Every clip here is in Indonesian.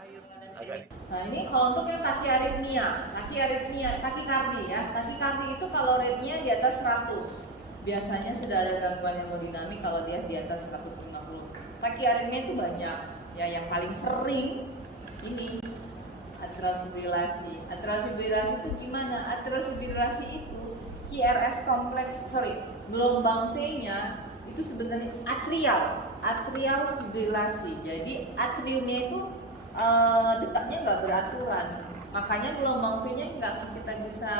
Agak. Nah ini kalau untuk yang kaki kardi ya. Kaki kardi itu kalau rate-nya di atas 100. Biasanya sudah ada gangguan hemodinamik kalau dia di atas 150. Kaki aritmia itu banyak. Ya yang paling sering ini atrial fibrilasi. Atrial fibrilasi itu gimana? Atrial fibrilasi itu QRS kompleks, gelombang V-nya itu sebenarnya atrial fibrilasi. Jadi atriumnya itu detaknya nggak beraturan, makanya gelombang V-nya nggak kita bisa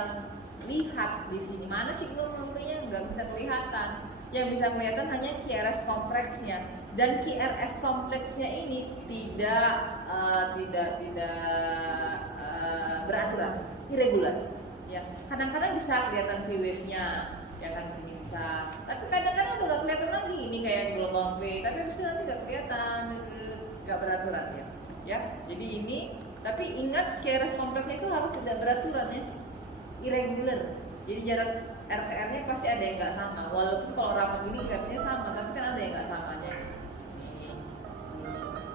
lihat di sini. Mana sih gelombang V-nya nggak bisa kelihatan. Yang bisa kelihatan hanya QRS kompleksnya, dan QRS kompleksnya ini tidak beraturan, irregular. Ya, kadang-kadang bisa kelihatan V wave-nya, ya kan ini bisa. Tapi kadang-kadang udah nggak kelihatan lagi, ini kayak gelombang V, tapi bisa nanti nggak kelihatan, nggak beraturan ya. Ya, jadi ini, tapi ingat QRS kompleksnya itu harus tidak beraturan ya, irregular. Jadi jarak RTR-nya pasti ada yang nggak sama. Walaupun kalau rapat ini gapnya sama, tapi kan ada yang nggak samanya.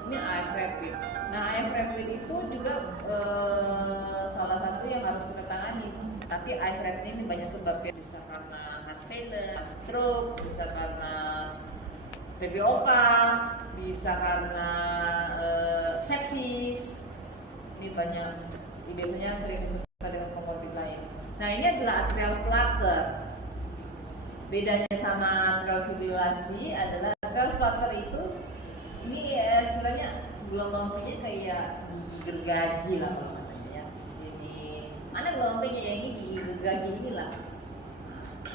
Ini AF rapid. Nah, AF rapid itu juga salah satu yang harus kita tangani. Tapi AF rapid ini banyak sebabnya, bisa karena heart failure, stroke, bisa karena PPOK, bisa karena sepsis. Ini banyak, biasanya sering disebut dengan komorbid lain. Nah, ini adalah atrial flutter. Bedanya sama atrial fibrilasi adalah atrial flutter itu ini sebenarnya gelombang V-nya kayak gigi gergaji lah kalau katanya ya. Jadi mana gelombang V-nya yang ini gigi gergaji inilah.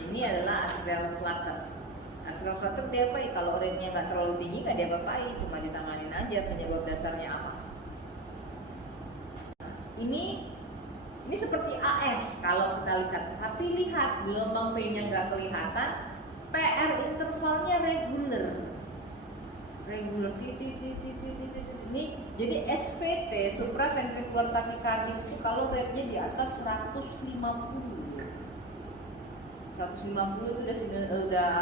Ini adalah atrial flutter. Atrial flutter dia apa ya? Kalau rate-nya nggak terlalu tinggi nggak dia apa-apain, cuma ditanganin aja penyebab dasarnya apa. Ini seperti AF kalau kita lihat, tapi lihat gelombang V-nya nggak kelihatan, PR intervalnya regular. Ini jadi SVT supraventricular tachycardia itu kalau rate-nya di atas 150 itu udah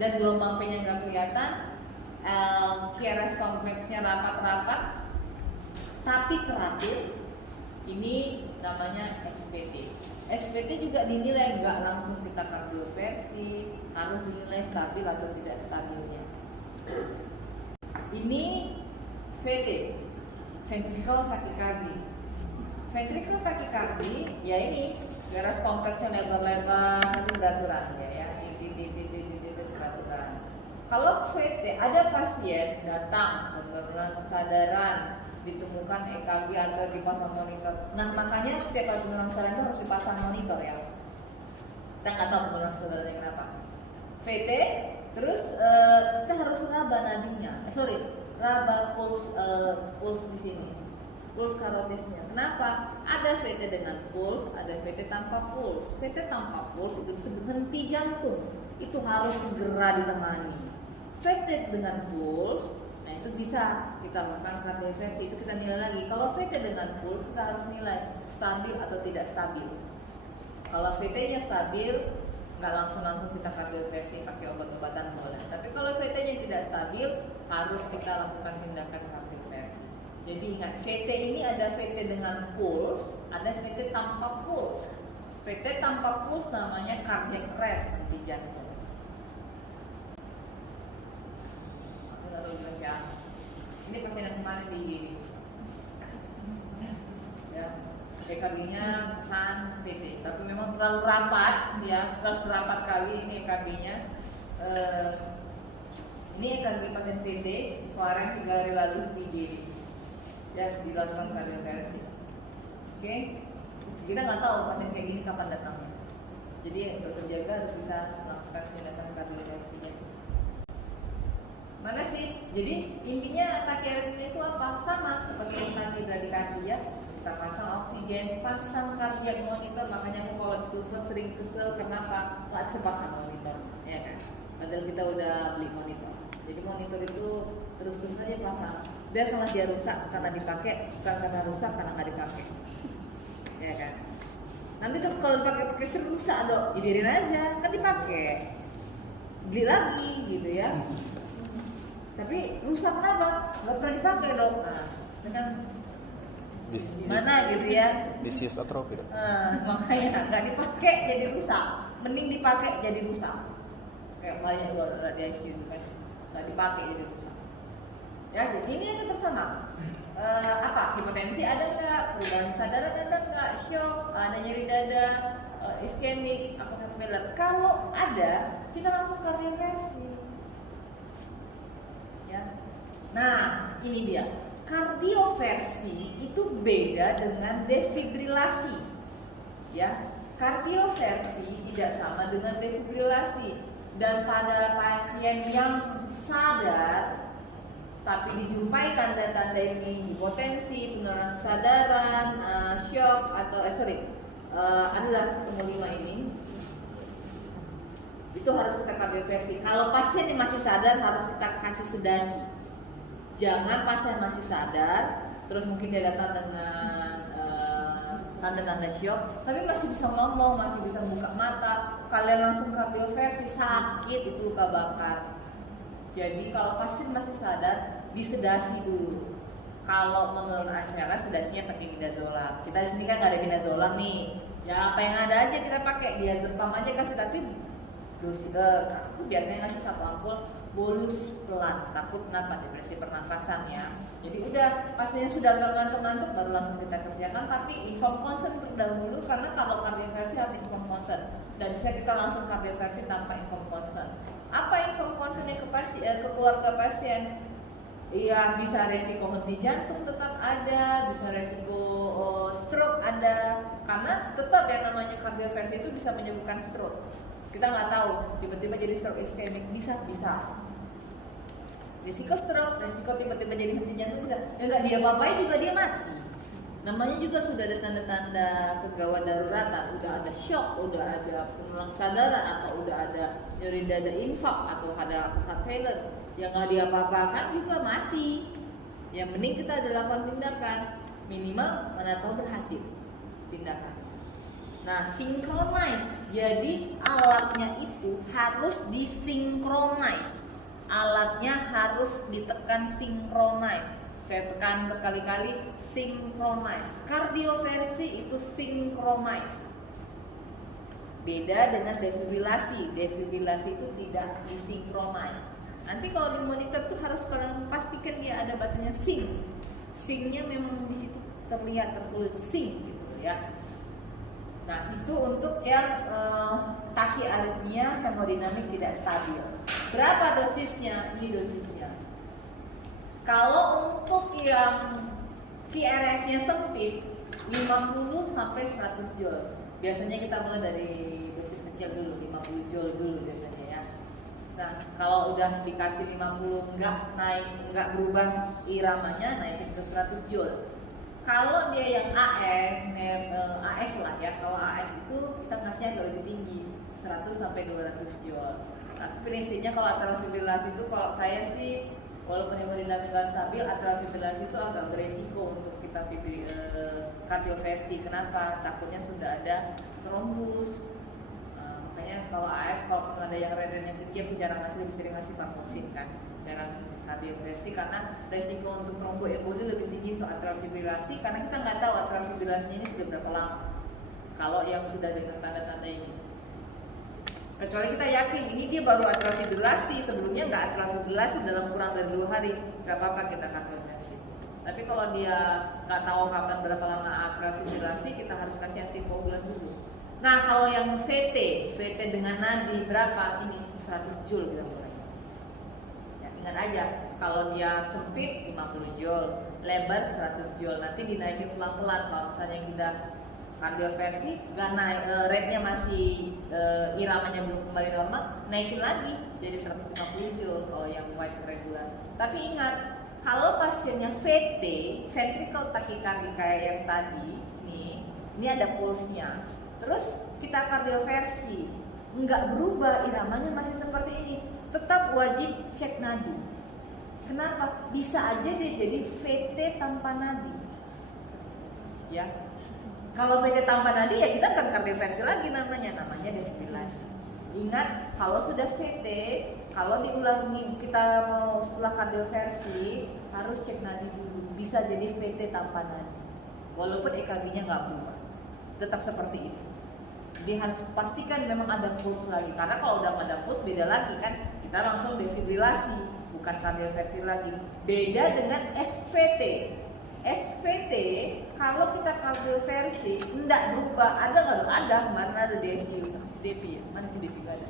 dan gelombang V-nya nggak kelihatan, QRS kompleksnya rapat-rapat tapi teratur, ini namanya SVT. SVT juga dinilai nggak langsung kita kardioversi, harus dinilai stabil atau tidak stabilnya. Ini VT, ventricular tachycardia. Ventricular tachycardia ya ini garis kompleksnya lebar-lebar, itu beraturan ya, ini beraturan. Kalau VT ada pasien datang penurunan kesadaran, ditemukan EKG atau dipasang monitor. Nah makanya setiap kali penurunan kesadaran itu harus dipasang monitor ya. Kita nggak tahu penurunan kesadarannya kenapa. VT, terus kita harus raba nadinya. Raba puls di sini. Puls karotisnya. Kenapa? Ada VT dengan puls, ada VT tanpa puls. VT tanpa puls itu disebut henti jantung. Itu harus segera ditangani. VT dengan puls, nah itu bisa kita lakukan kardioversi, itu kita nilai lagi. Kalau VT dengan puls kita harus nilai stabil atau tidak stabil. Kalau VT-nya stabil, nggak langsung kita kardioversi pakai obat-obatan boleh. Tapi kalau VT-nya tidak stabil, harus kita lakukan tindakan kardioversi. Jadi ingat, VT ini ada VT dengan puls, ada VT tanpa puls. VT tanpa puls namanya cardiac arrest, henti jantung. Ini pasien yang kemarin di ya, EKG-nya kesan PT, tapi memang terlalu rapat ya, terlalu rapat kali ini EKG-nya. Ini EKG pasien PT kemarin 3 hari lalu di ya, dilakukan kardioversi. Oke, kita nggak tahu pasien kayak gini kapan datangnya. Jadi dokter jaga harus bisa melakukan tindakan kardioversinya. Mana sih? Jadi intinya tachyarrhythmia itu apa? Sama seperti yang tadi bradikardia, kita pasang oksigen, pasang cardiac monitor. Makanya aku kalau di Pulver sering kesel, kenapa? Nggak terpasang monitor, ya kan? Padahal kita udah beli monitor. Jadi monitor itu terus aja pasang. Biar kalau dia rusak karena dipakai, bukan karena rusak karena nggak dipakai, ya kan? Nanti tuh kalau dipakai sering rusak dok, jadiin aja, kan dipakai, beli lagi gitu ya. Tapi rusak kenapa? Nggak pernah dipakai dong. Nah, Itu kan mana gitu ya? Disius atrofi. Makanya nggak dipakai jadi rusak, mending dipakai jadi rusak. Kayak banyak loh di ICU kan, nggak dipakai jadi rusak. Ya, jadi ini yang tersama. Apa hipotensi ada nggak, perubahan kesadaran ada nggak, shock, ada nyeri dada, iskemik, apa failure. Kalau ada, kita langsung kardioversi. Ya. Nah, ini dia. Kardioversi itu beda dengan defibrilasi. Ya, kardioversi tidak sama dengan defibrilasi. Dan pada pasien yang sadar tapi dijumpai tanda-tanda ini, hipotensi, penurunan kesadaran, shock atau adalah semua 5 ini, itu harus kita kardioversi. Kalau pasien ini masih sadar harus kita kasih sedasi. Jangan pasien masih sadar, terus mungkin dia datang dengan tanda-tanda shock, tapi masih bisa ngomong, masih bisa buka mata, kalian langsung kardioversi, sakit, itu luka bakar. Jadi kalau pasien masih sadar, disedasi dulu. Kalau menurut acara sedasinya pakai midazolam. Kita di sini kan nggak ada midazolam nih. Ya apa yang ada aja kita pakai, diazepam aja kasih, tapi dosis aku biasanya ngasih 1 ampul bolus pelan, takut kenapa depresi pernafasan ya. Jadi udah pasiennya sudah agak ngantuk-ngantuk baru langsung kita kerjakan, tapi inform consent terdahulu karena kalau kardioversi harus inform consent dan bisa kita langsung kardioversi tanpa inform consent. Apa inform consentnya ke keluarga pasien? Iya, bisa resiko henti jantung tetap ada, bisa resiko stroke ada, karena tetap yang namanya kardioversi itu bisa menyebabkan stroke. Kita nggak tahu, tiba-tiba jadi stroke iskemik bisa. Risiko stroke, risiko tiba-tiba jadi henti jantung bisa. Ya nggak dia apa-apain juga dia mati. Namanya juga sudah ada tanda-tanda kegawat daruratan, udah ada shock, udah ada penurunan kesadaran, atau udah ada nyeri dada infak atau ada heart failure. Yang nggak diapa-apakan juga mati. Yang mending kita ada lakukan tindakan, minimal mana tahu berhasil tindakan. Nah, synchronize. Jadi alatnya itu harus disinkronize. Alatnya harus ditekan synchronize. Saya tekan berkali-kali, synchronize. Kardioversi itu synchronize. Beda dengan defibrilasi. Defibrilasi itu tidak disinkronize. Nanti kalau di monitor tuh harus kalian pastikan dia ada batunya sync. Sync-nya memang di situ terlihat tertulis sync gitu ya. Nah, itu untuk yang tachyarrhythmia hemodinamik tidak stabil. Berapa dosisnya? Ini dosisnya. Kalau untuk yang VRS-nya sempit 50 sampai 100 joule. Biasanya kita mulai dari dosis kecil dulu, 50 joule dulu biasanya ya. Nah, kalau udah dikasih 50 enggak berubah iramanya, naikin ke 100 joule. Kalau dia yang AS lah ya, kalau AS itu kita ngasih agak lebih tinggi, 100 sampai 200 joule. Tapi prinsipnya kalau atrial fibrilasi itu kalau saya sih, walaupun hemodinamik nggak stabil, atrial fibrilasi itu agak beresiko untuk kita kardioversi. Kenapa? Takutnya sudah ada trombus. Makanya kalau AF, kalau ada yang reden yang tinggi, aku jarang ngasih, lebih sering ngasih varmoksin kan, jarang kardioversi karena resiko untuk tromboemboli lebih tinggi untuk atrial fibrilasi, karena kita nggak tahu atrial fibrilasinya ini sudah berapa lama. Kalau yang sudah dengan tanda-tanda ini, kecuali kita yakin ini dia baru atrial fibrilasi, sebelumnya nggak atrial fibrilasi dalam kurang dari 2 hari, nggak apa-apa kita kardioversi. Tapi kalau dia nggak tahu kapan berapa lama atrial fibrilasi, kita harus kasih antikoagulan dulu. Nah, kalau yang VT dengan nadi berapa? Ini 100 joule kita mulai. Ya, ingat aja, kalau dia sempit 50 joule, lebar 100 joule. Nanti dinaikin pelan-pelan. Kalau misalnya kita kardioversi, nggak naik, rate-nya masih iramanya belum kembali normal, naikin lagi jadi 150 joule kalau yang wide regular. Tapi ingat, kalau pasiennya VT, ventricle tachycardia kayak yang tadi, ini ada pulse-nya. Terus kita kardioversi, nggak berubah iramanya masih seperti ini, tetap wajib cek nadi. Kenapa? Bisa aja dia jadi VT tanpa nadi. Ya, kalau VT tanpa nadi ya kita kan kardioversi lagi namanya defibrilasi. Ingat, kalau sudah VT, kalau diulangi kita mau setelah kardioversi harus cek nadi dulu bisa jadi VT tanpa nadi, walaupun EKG-nya nggak berubah, tetap seperti itu. Jadi harus pastikan memang ada pulse lagi, karena kalau udah nggak ada pulse beda lagi kan, kita langsung defibrilasi, bukan kardioversi lagi. Beda dengan SVT. SVT kalau kita kardioversi enggak berubah, ada nggak? Ada, mana ada di ICU, DP ya, mana sih DP ada?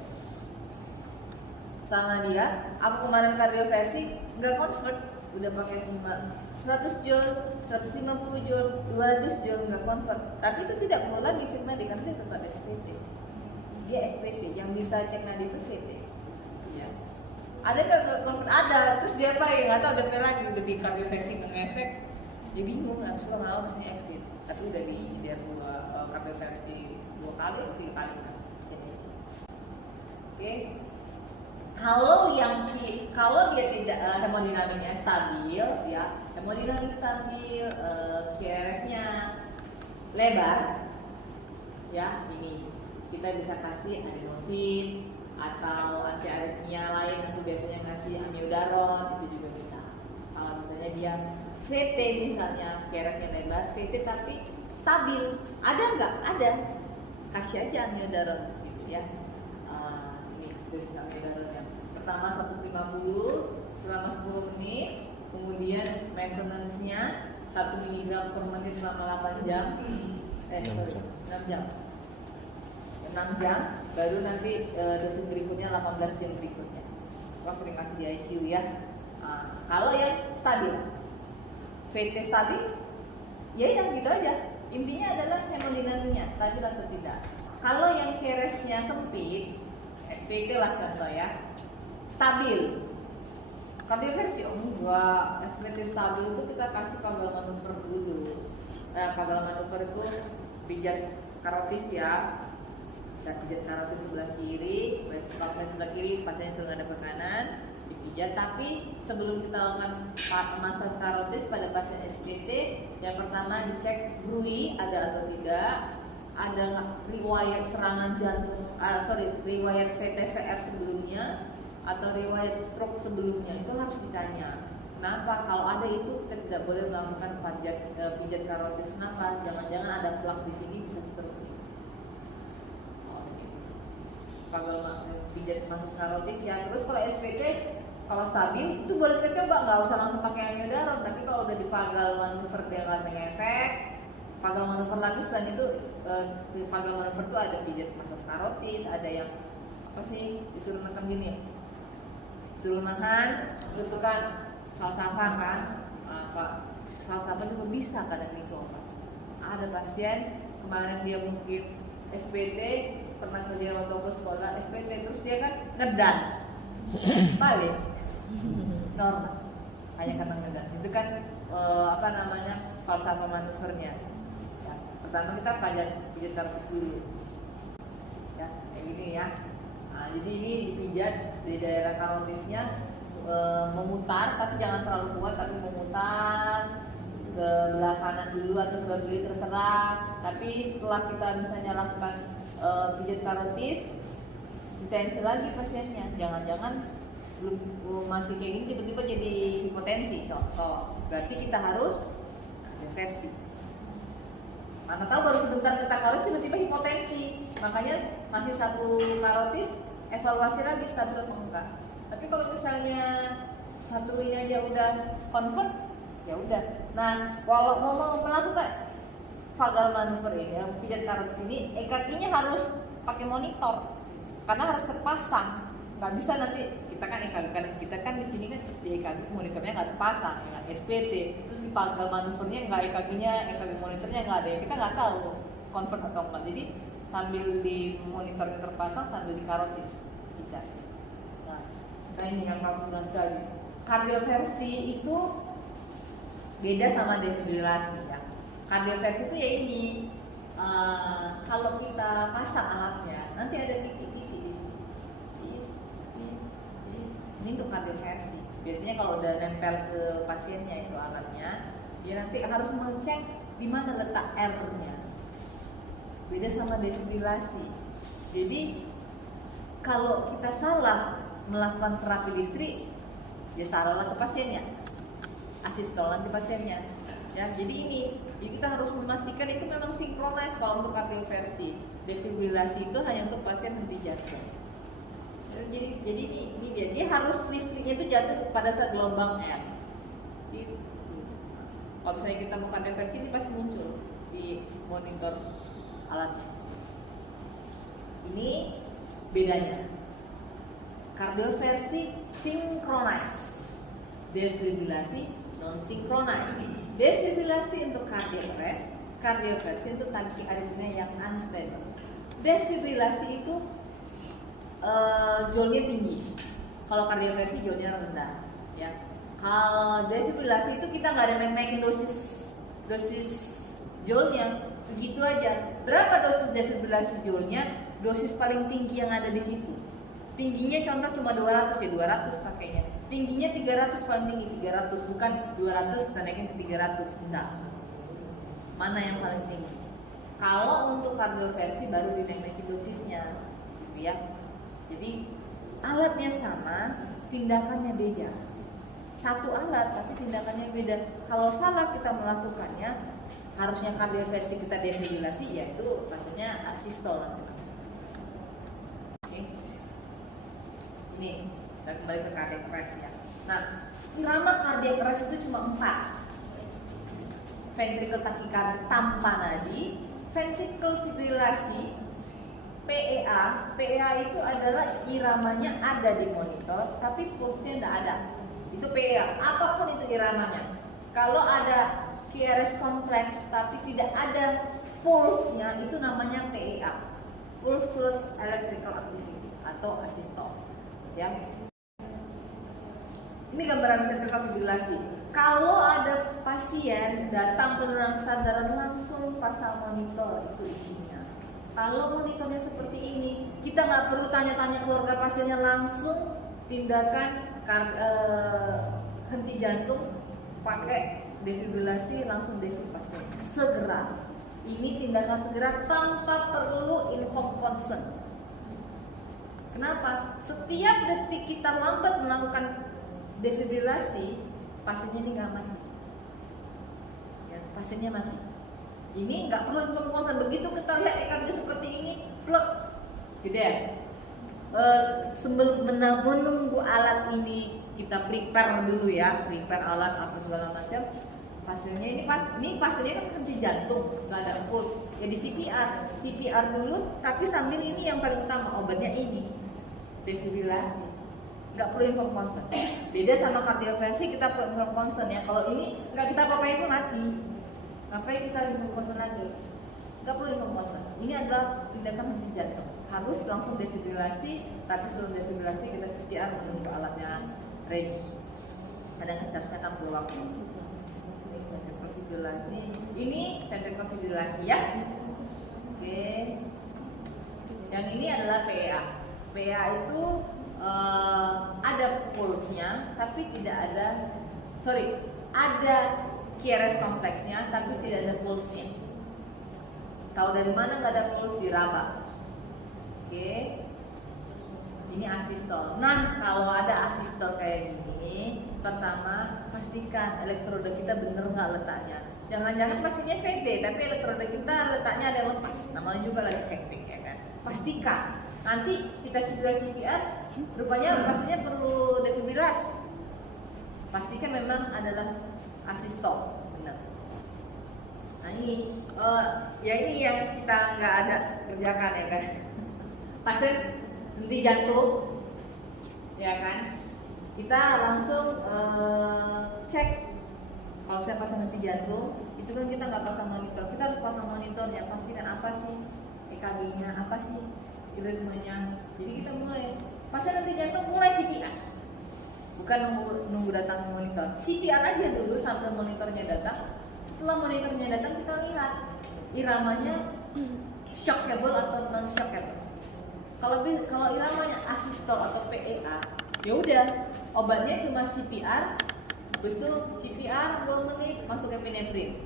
Sama dia, aku kemarin kardioversi nggak convert, udah pakai 100 joule, 150 joule, 200 joule nggak convert. Tapi itu tidak perlu lagi cek nadi karena dia tetap SVT. Dia SVT, yang bisa cek nadi itu VT. Ya. Ada nggak convert? Ada. Terus dia apa ya? Nggak tahu DP lagi udah di kardioversi nggak ngefek. Dia bingung, harus lama-lama pasti exit. Tapi udah di dia kardioversi 2 kali atau 3 kali kan. Oke. Kalau dia tidak hemodinamiknya stabil ya, hemodinamik stabil, QRS-nya lebar ya, ini kita bisa kasih adenosin atau anti aritmia lain, aku biasanya ngasih amiodaron, itu juga bisa. Kalau misalnya dia VT misalnya, QRS-nya lebar, VT tapi stabil, ada nggak? Ada, kasih aja amiodaron gitu ya. Ini dosis amiodaron yang pertama 150 selama 10 menit, kemudian maintenance-nya 1 mg per menit selama 8 jam, 6 jam, 6 jam, baru nanti dosis berikutnya 18 jam berikutnya. Wah, sering kasih di ICU ya. Kalau yang stabil, VT stabil, ya yang gitu aja. Intinya adalah hemodinamiknya stabil atau tidak. Kalau yang QRS-nya sempit, SVT lah contoh ya, stabil. Kardioversi enggak, SVT stabil itu kita kasih vagal manuver dulu. Vagal manuver itu pijat karotis ya. Bisa pijat karotis sebelah kiri, kalau sebelah kiri pasiennya sudah ada tekanan, dipijat. Tapi sebelum kita lakukan massage karotis pada pasien SVT, yang pertama dicek BRUI ada atau tidak, ada riwayat serangan jantung, riwayat VTVR sebelumnya atau riwayat stroke sebelumnya, itu harus ditanya. Kenapa? Kalau ada itu kita tidak boleh melakukan pijat karotis. Kenapa? Jangan-jangan ada plak di sini bisa stroke. Kalau pijat masuk karotis ya. Terus kalau SVT kalau stabil itu boleh kita coba, nggak usah langsung pakai amiodaron. Tapi kalau udah di vagal manuver dia nggak ngefek, vagal manuver lagi selain itu di vagal manuver itu ada pijat masuk karotis, ada yang apa sih disuruh makan gini ya? Suruh makan, terus kan falsafah kan, apa falsafah juga bisa kadang itu obat. Ada pasien kemarin dia mungkin SPT, pernah kerja waktu ke sekolah SPT, terus dia kan ngedan, balik normal, hanya karena ngedan. Itu kan apa namanya falsafah manuvernya. Ya, pertama kita pijat karotis dulu, ya kayak gini ya. Jadi ini dipijat di daerah karotisnya, memutar, tapi jangan terlalu kuat, tapi memutar sebelah kanan dulu atau sebelah kiri terserah. Tapi setelah kita misalnya lakukan pijat karotis, ditensi lagi pasiennya. Jangan-jangan belum masih kayak gini tiba-tiba jadi hipotensi, contoh. Berarti kita harus kardioversi. Karena tahu baru sebentar kita karotis tiba-tiba hipotensi, makanya masih 1 karotis, evaluasi lagi stabil atau enggak. Tapi kalau misalnya 1 ini aja udah convert, ya udah. Nah, kalau mau melakukan vagal manuver ini, yang pijat karotis ini, EKG-nya harus pakai monitor, karena harus terpasang. Nggak bisa nanti kita kan EKG, karena kita kan di sini kan di EKG monitornya nggak terpasang, dengan SPT. Terus di vagal manuvernya nggak EKG monitornya nggak ada, kita nggak tahu convert atau enggak. Jadi sambil di monitornya terpasang, sambil di karotis bisa. Nah ini yang kamu bilang tadi, kardioversi itu beda sama defibrilasi ya. Kardioversi itu ya ini, kalau kita pasang alatnya nanti ada titik-titik di sini. Ini untuk kardioversi. Biasanya kalau udah nempel ke pasiennya itu alatnya, dia nanti harus mengecek di mana letak errornya. Beda sama defibrilasi. Jadi kalau kita salah melakukan terapi listrik, ya salahlah ke pasiennya. asistol nanti pasiennya. Ya, jadi kita harus memastikan itu memang sinkronis kalau untuk kardioversi. Defibrilasi itu hanya untuk pasien henti jantung. Jadi ini dia harus listriknya itu jatuh pada saat gelombang M. Gitu. Kalau misalnya kita mau kardioversi ini pasti muncul di monitor alatnya. Ini bedanya. Kardioversi sinkronis, defibrilasi non sinkronis. Defibrilasi untuk cardiac arrest, kardioversi untuk takikardia yang unstable. Defibrilasi itu joule-nya tinggi. Kalau kardioversi joule-nya rendah, ya. Kalau defibrilasi itu kita nggak ada naikin dosis joule-nya, segitu aja. Berapa dosis defibrilasi joule-nya? Dosis paling tinggi yang ada di situ. Tingginya contoh cuma 200 ya 200 pakainya. Tingginya 300 paling tinggi 300, bukan 200 kita naikin ke 300, enggak. Mana yang paling tinggi? Kalau untuk kardioversi baru dinaikin dosisnya, gitu ya. Jadi alatnya sama, tindakannya beda. Satu alat tapi tindakannya beda. Kalau salah kita melakukannya, harusnya kardioversi kita defibrilasi, yaitu maksudnya asistol. Oke. Ini kita kembali ke cardiac arrest ya. Nah, irama cardiac arrest itu cuma 4. Ventricle tachycardia tanpa nadi, ventricle fibrilasi, PEA itu adalah iramanya ada di monitor tapi pulsnya tidak ada. Itu PEA, apapun itu iramanya. Kalau ada QRS kompleks tapi tidak ada pulsnya, itu namanya PEA, pulseless electrical activity atau asistol. Ya. Ini gambaran ventricle fibrilasi. Kalau ada pasien datang penurunan kesadaran, langsung pasang monitor, itu isinya. Kalau monitornya seperti ini, kita nggak perlu tanya-tanya keluarga pasiennya, langsung tindakan henti jantung pakai defibrilasi, langsung defib pasien segera. Ini tindakan segera tanpa perlu inform consent. Kenapa? Setiap detik kita lambat melakukan defibrilasi, pasiennya ini nggak mati. Ya, pasiennya mati. Ini nggak perlu inform consent. Begitu kita lihat EKG seperti ini, plek, gitu ya. Sebelum menunggu alat ini kita prepare dulu ya, prepare alat apa segala macam. Pasiennya ini pasiennya kan henti jantung, nggak ada pulse. Ya di CPR dulu, tapi sambil ini yang paling utama obatnya ini defibrilasi. Nggak perlu inform consent. Beda sama kardioversi, kita perlu inform consent ya. Kalau ini nggak kita apa-apain itu mati. Ngapain kita inform consent lagi? Nggak perlu inform consent. Ini adalah tindakan henti jantung. Harus langsung defibrilasi, tapi sebelum defibrilasi kita CPR untuk alatnya ready. Ada ngecharge-nya kan perlu waktu. Ini ventricle fibrilasi. Ini ventricle fibrilasi ya. Oke. Yang ini adalah PEA. PEA itu ada pulsnya, tapi tidak ada. Ada QRS kompleksnya, tapi tidak ada pulsnya. Tahu dari mana nggak ada puls? Diraba. Oke, ini asistol. Nah, kalau ada asistol kayak gini, pertama pastikan elektroda kita bener nggak letaknya. Jangan-jangan pasiennya VT, tapi elektroda kita letaknya ada yang lepas. Namanya juga lagi hektik ya kan. Pastikan. Nanti kita CPR, rupanya pasiennya perlu defibrilasi. Pastikan memang adalah asistol, benar. Nah ini, ya ini yang kita nggak ada kerjakan ya kan. Pasien henti jantung, ya kan, kita langsung cek. Kalau saya pasang henti jantung, itu kan kita nggak pasang monitor, kita harus pasang monitornya, pastikan apa sih EKG-nya, apa sih ritmenya. Jadi kita mulai pasien henti jantung, mulai CPR, bukan nunggu datang monitor. CPR aja dulu sampai monitornya datang. Setelah monitornya datang, kita lihat iramanya shockable atau non shockable. Kalau iramanya asistol atau PEA, ya udah obatnya cuma CPR, habis itu CPR 2 menit masuk epinefrin,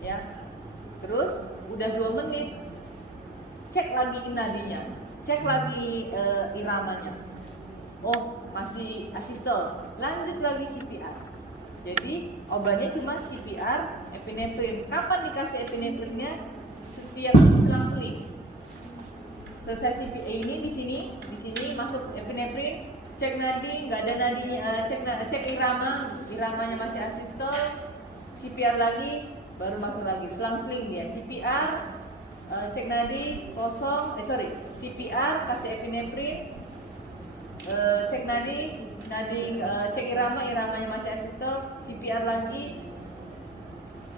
ya. Terus udah 2 menit cek lagi nadinya, cek lagi iramanya. Oh masih asistol, lanjut lagi CPR. Jadi obatnya cuma CPR, epinefrin. Kapan dikasih epinefrinnya? Setiap selang-seling. Selesai CPR ini di sini masuk epinefrin, cek nadi, nggak ada nadinya, cek iramanya masih asistol, CPR lagi, baru masuk lagi. Selang-seling dia. CPR, cek nadi kosong, CPR kasih epinefrin, cek nadi, cek iramanya masih asistol, CPR lagi,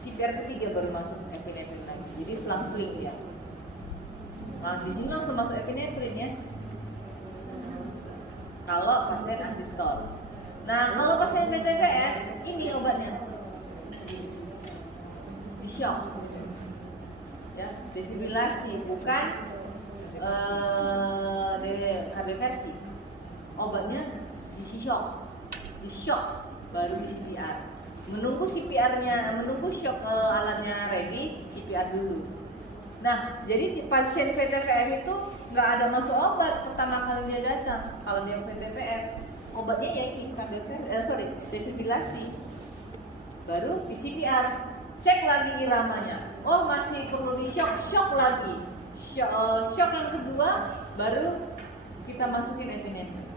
CPR ketiga baru masuk epinefrin lagi. Jadi selang-seling dia. Nah, di sini langsung masuk epinefrin ya. Kalau pasien asistol. Nah, kalau pasien VTVR, ini obatnya. Di shock. Ya, defibrilasi bukan kardioversi. Obatnya di shock. Di shock baru di CPR. Menunggu shock alatnya ready, CPR dulu. Nah, jadi di pasien VTVR itu nggak ada masuk obat pertama kali dia datang. Kalau dia VTVR, obatnya ya ini defibrilasi. Baru di CPR, cek lagi iramanya. Oh, masih perlu di shock lagi. Shock yang kedua, baru kita masukin epinefrin.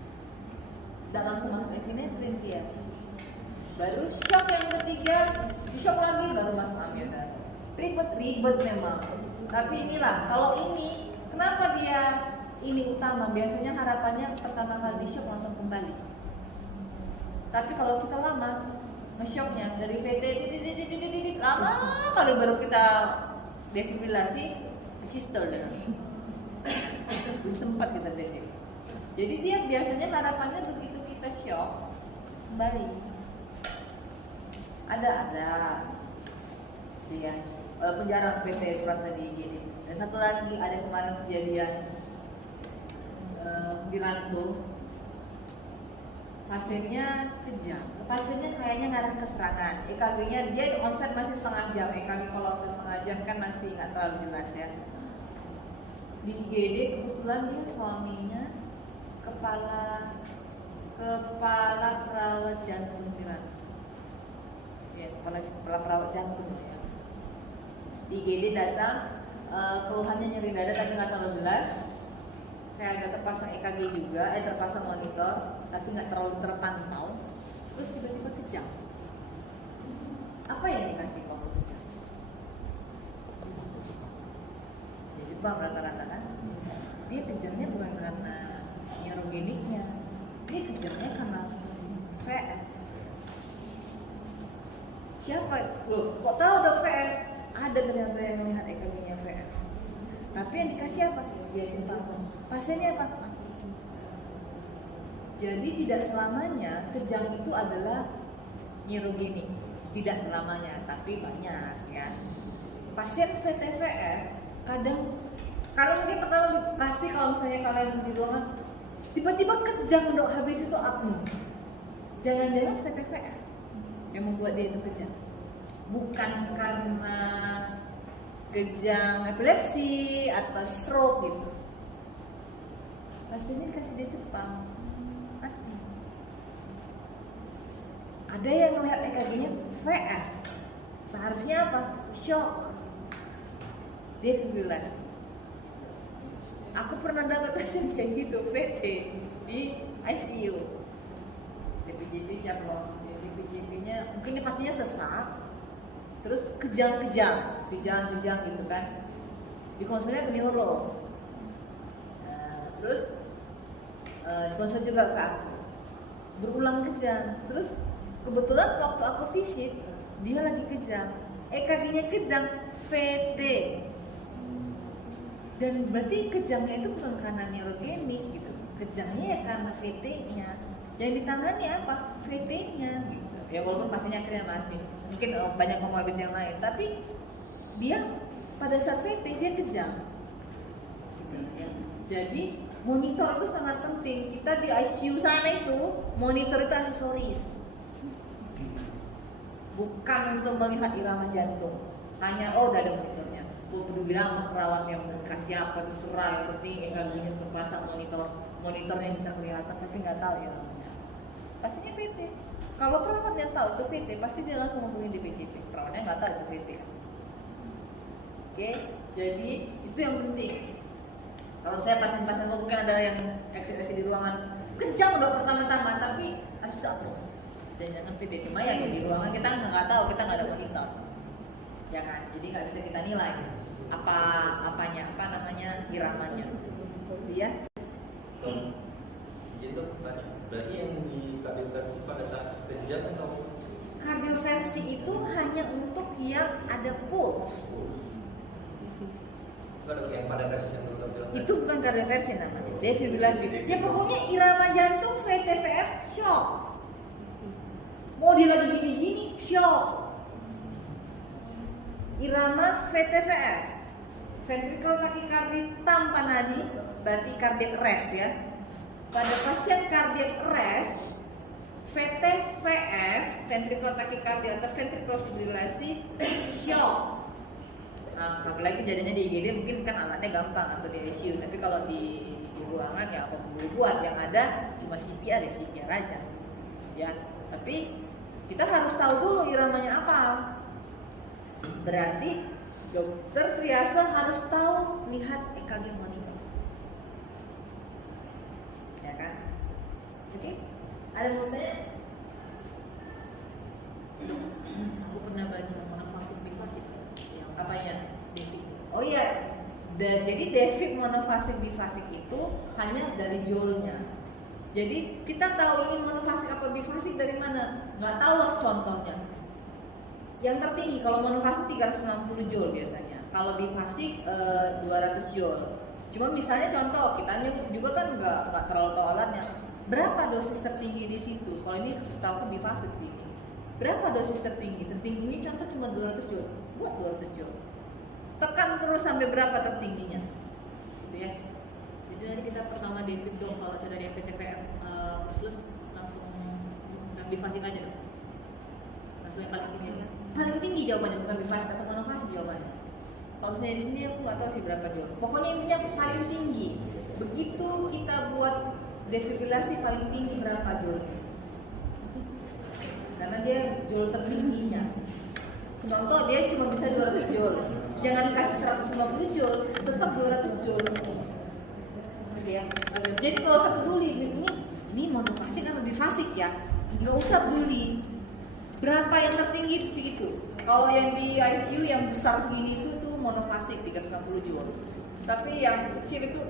Dan langsung masuk epinefrin dia. Baru shock yang ketiga, di shock lagi, baru masuk amiodarone. Ribet memang. Tapi inilah, kalau ini, kenapa dia ini utama? Biasanya harapannya pertama kali di shock langsung kembali. Tapi kalau kita lama, nge-shocknya dari VT lama kali baru kita defibrilasi, sistol dan belum sempat kita defib. Jadi dia biasanya harapannya begitu kita shock kembali. Ada dia penjara PT terasa di gini. Dan satu lagi ada kemarin kejadian di Rantu, pasiennya kejang. Pasiennya kayaknya ngarah ke serangan. EKG-nya dia onset masih setengah jam. EKG kalau onset setengah jam kan masih nggak terlalu jelas ya. Di IGD kebetulan dia suaminya kepala perawat jantung di Rantu. Ya, kepala perawat jantung ya. Di IGD datang, keluhannya nyeri dada tapi nggak terlalu jelas. Kayak ada terpasang EKG juga, terpasang monitor, tapi nggak terlalu terpantau. Terus tiba-tiba kejang. Apa yang dikasih kalau kejang? Ya Jepang rata-rata kan. Dia kejangnya bukan karena neurogeniknya, dia kejangnya karena VF. Siapa? Loh, kok tahu dok VF? Ada ternyata yang melihat EKG-nya VF. Tapi yang dikasih apa? Dia Jepang. Pasiennya apa? Jadi tidak selamanya kejang itu adalah neurogenik. Tidak selamanya, tapi banyak ya. Pasien VTVR kadang kalau mungkin pertama pasti kalau misalnya kalian di ruangan tiba-tiba kejang dok, habis itu apnu. Jangan-jangan VTVR yang membuat dia itu kejang. Bukan karena kejang epilepsi atau stroke gitu. Pastinya kasih dia Jepang. Ada yang melihat EKG-nya VF. Seharusnya apa? Shock. Defibrilasi. Aku pernah dapat pasien kayak gitu, VT di ICU. DPJP siapa? DPJP-nya mungkin dia pastinya sesak. Terus kejang gitu kan. Di konsulnya ke neuro. Terus konsul juga ke aku. Berulang kejang. Terus kebetulan waktu aku visit dia lagi kejang. EKG-nya kejang VT. Dan berarti kejangnya itu bukan karena neurogenik gitu. Kejangnya ya karena VT-nya. Yang ditangani apa? VT-nya gitu. Ya walaupun pastinya akhirnya masih mungkin banyak komorbid yang lain, tapi dia pada saat VT dia kejang. Gitu, ya. Jadi monitor itu sangat penting. Kita di ICU sana itu monitor itu aksesoris, bukan untuk melihat irama jantung. Hanya udah ada monitornya. Perlu bilang sama perawat yang kasih apa terserah, yang penting EKG-nya terpasang monitor yang bisa kelihatan tapi nggak tahu iramanya. Pastinya VT. Kalau perawatnya tahu itu VT, pasti dia langsung ngomongin di PCP. Perawatnya nggak tahu itu VT. Oke, jadi itu yang penting. Kalau saya pasien-pasien mungkin ada yang ekspresi di ruangan kencang udah pertama-tama, tapi harus tak jangan VT. Cuma ya di ruangan kita nggak tahu, kita nggak ada monitor, ya kan? Jadi nggak bisa kita nilai apa namanya iramanya, ya. Gitu, berarti yang dikabinkan pada saat penjat atau Kardioversi itu hanya untuk yang ada pulse. bukan yang pada kasus yang dokter bilang Itu bukan kardioversi namanya, defibrilasi. Ya pokoknya irama jantung VTVF shock. Mau dia lagi gini-gini shock. Irama VTVF, ventricular tachycardia tanpa nadi, berarti cardiac arrest ya. Pada pasien cardiac arrest, VTVF, ventricular tachycardia atau ventricular fibrilasi, shock. Nah, apalagi kejadiannya di IGD mungkin kan alatnya gampang atau di ICU, tapi kalau di ruangan ya apa perlu buat, yang ada cuma CPR ya CPR aja. Ya, tapi kita harus tahu dulu iramanya apa. Berarti dokter triase harus tahu lihat EKG monitor. Ya kan? Oke? Ada yang mau tanya? Aku pernah baca monofasik bifasik. Yang apanya? Defib. Oh iya. Jadi defib monofasik bifasik itu hanya dari joule-nya. Jadi kita tahu ini monofasik apa bifasik dari mana? Nggak tahu lah contohnya. Yang tertinggi kalau monofasik 360 joule biasanya. Kalau bifasik 200 joule. Cuma misalnya contoh kita juga kan nggak terlalu tahu alatnya. Berapa dosis tertinggi di situ? Kalau ini setahu aku bifasik sih. Berapa dosis tertinggi? Tertinggi ini contoh cuma 200 joule. Buat 200 joule. Tekan terus sampai berapa tertingginya? Gitu ya. Jadi nanti kita pertama defib dong, kalau sudah di VTVF useless langsung bifasik aja dong. Langsung yang paling tinggi kan? Paling tinggi jawabannya, bukan bifasik atau monofasik jawabannya. Kalau misalnya di sini aku nggak tahu sih berapa joule. Pokoknya intinya paling tinggi. Begitu kita buat defibrilasi paling tinggi berapa joule? Karena dia joule tertingginya. Contoh dia cuma bisa 200 joule. Jangan kasih 150 joule, tetap 200 joule. Gitu ya. Jadi kalau usah peduli ini monofasik atau bifasik ya, nggak usah peduli. Berapa yang tertinggi di situ? Kalau yang di ICU yang besar segini itu tuh monofasik 360 joule. Tapi yang kecil itu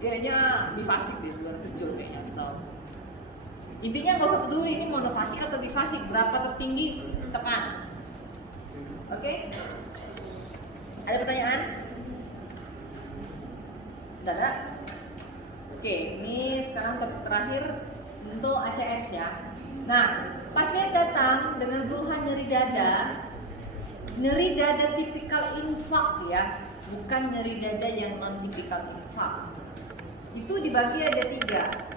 kayaknya bifasik deh 200 joule kayaknya setahu. Intinya nggak usah peduli ini monofasik atau bifasik, berapa tertinggi tekan. Oke? Ada pertanyaan? Tidak ada? Oke, ini sekarang terakhir untuk ACS ya. Nah, pasien datang dengan keluhan nyeri dada tipikal infak ya, bukan nyeri dada yang non tipikal infak. Itu dibagi ada 3.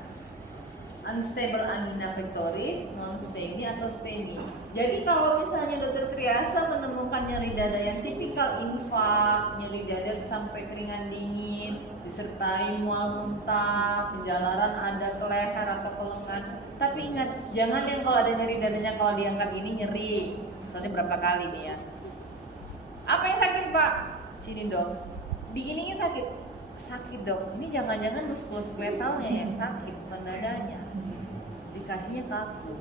Unstable angina pectoris, non-STEMI atau STEMI. Jadi kalau misalnya dokter triase menemukan nyeri dada yang tipikal infak, nyeri dada sampai keringan dingin, disertai mual muntah, penjalaran ada ke leher atau ke lengan. Tapi ingat, jangan yang kalau ada nyeri dadanya kalau diangkat ini nyeri. Soalnya berapa kali nih ya. Apa yang sakit Pak? Sini dok. Digininya sakit. Sakit dok. Ini jangan-jangan muskuloskeletalnya yang sakit, bukan dadanya. Dikasihnya kaku.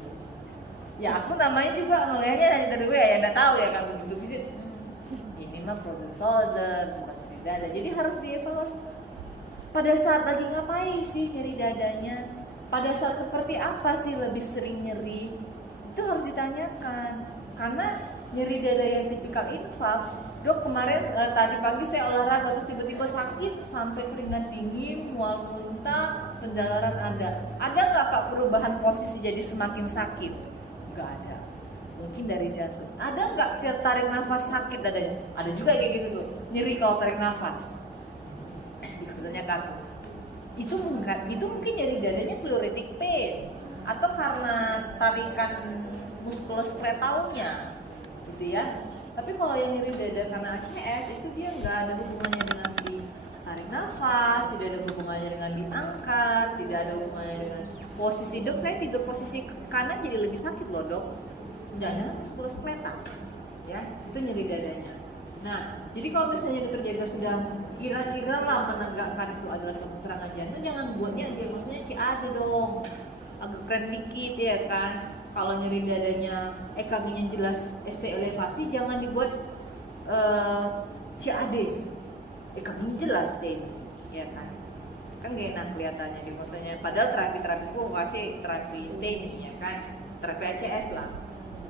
Ya aku namanya juga ngelihatnya dari dulu ya, udah tahu ya kalau begitu visit. Ini mah frozen shoulder, bukan nyeri dada. Jadi harus dievaluasi. Pada saat lagi ngapain sih nyeri dadanya? Pada saat seperti apa sih lebih sering nyeri? Itu harus ditanyakan. Karena nyeri dada yang tipikal infak, dok kemarin tadi pagi saya olahraga terus tiba-tiba sakit sampai keringat dingin, mual muntah, penjalaran ada. Ada nggak Kak perubahan posisi jadi semakin sakit? Nggak ada. Mungkin dari jantung. Ada nggak tiap tarik nafas sakit dadanya? Ada juga kayak gitu tuh, nyeri kalau tarik nafas. Sebetulnya kaku. Itu mungkin nyeri dadanya pleuritic pain atau karena tarikan muskuloskeletalnya, gitu ya. Tapi kalau yang nyeri dada karena ACS itu dia nggak ada hubungannya dengan ditarik nafas, tidak ada hubungannya dengan diangkat, tidak ada hubungannya dengan posisi dok, saya tidur posisi kanan jadi lebih sakit loh dok. Jangan muskulus skeleta, ya itu nyeri dadanya. Nah, jadi kalau misalnya dokter jaga sudah kira-kira lah menegakkan itu adalah suatu serangan jantung, jangan buatnya diagnosanya CAD dong, agak keren dikit ya kan. Kalau nyeri dadanya EKG-nya jelas ST elevasi, jangan dibuat CAD, EKG-nya jelas deh, ya kan. Kan gak enak kelihatannya diagnosanya. Padahal terapi pun kasih terapi ST ya kan, terapi ACS lah.